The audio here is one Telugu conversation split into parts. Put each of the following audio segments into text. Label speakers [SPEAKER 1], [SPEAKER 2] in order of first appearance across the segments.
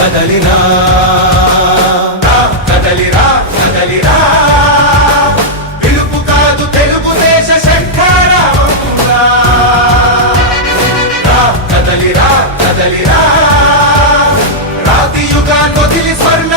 [SPEAKER 1] కదలిరా. కదలిరా కదలిరా. పిలుపు కాదు తెలుగుదేశ శంకరామకురా కదలిరా కదలిరా. రాతి యుగా కొదిలి స్వర్ణ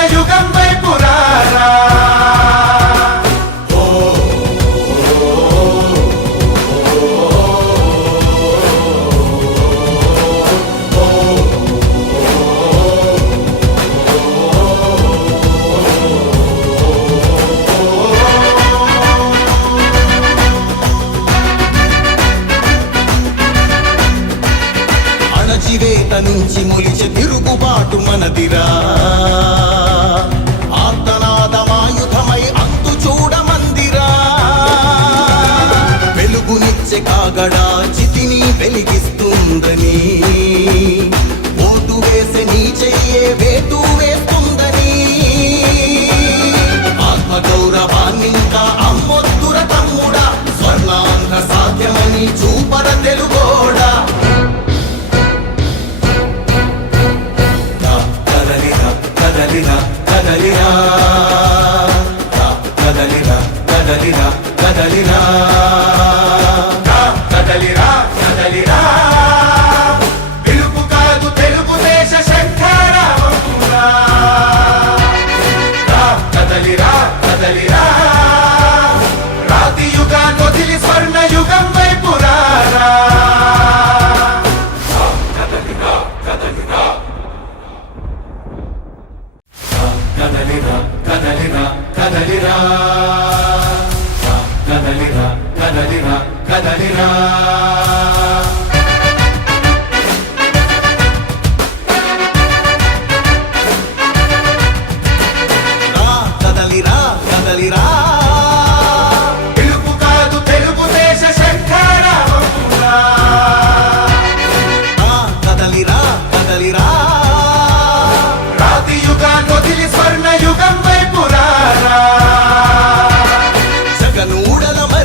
[SPEAKER 2] Krishna.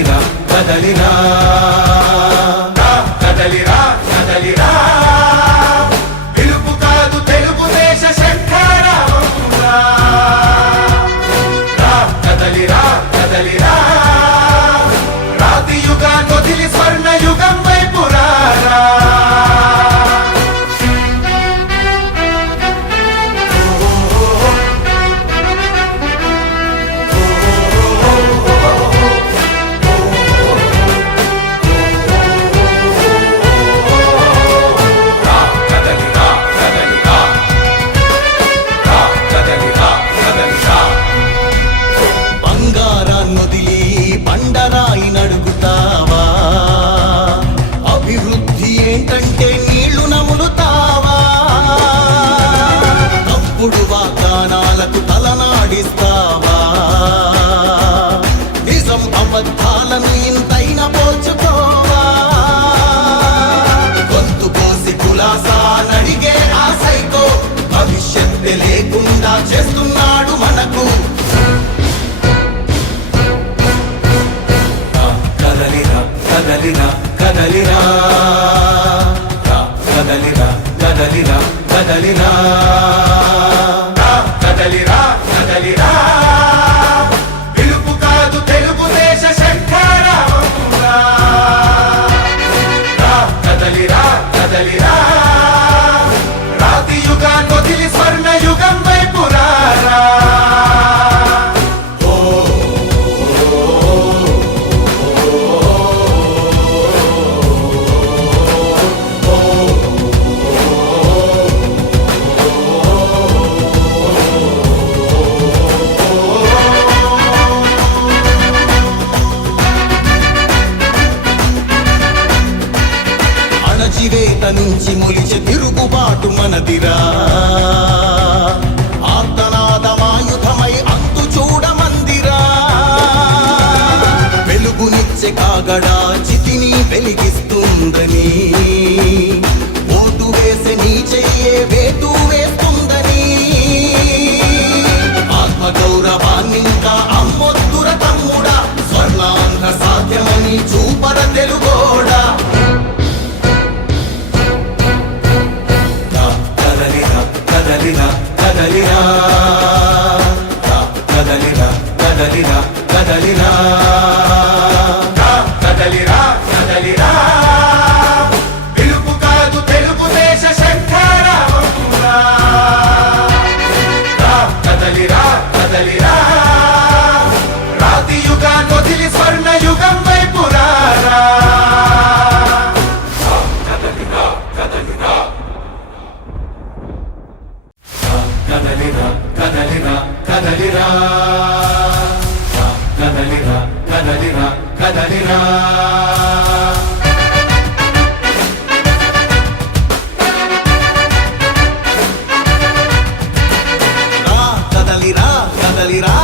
[SPEAKER 1] బదలినా బదలినా. కదలినా కదలినా
[SPEAKER 2] నుంచి మొలిచే తిరుగుబాటు మనదిరా. ఆర్తనాదమాయుధమై అంతు చూడమందిరా వెలుగునిచ్చే కాగడా చితిని వెలిగిస్తుందని. ఓటు వేసే నీ చెయ్యే వేటు వేస్తుందని. ఆత్మగౌరవ కదలిరా కదలిరా. కదలిరా కదలిరా.
[SPEAKER 1] పిలుపు కాదు తెలుగుదేశ శంఖారావమురా రా, కదలిరా కదలిరా. రాతి యుగాన్ని వదిలి స్వర్ణ యుగం వైపు కదలిరా కదలిరా. కదలిరా కదలిరా కదలిరా.
[SPEAKER 2] రా కదలిరా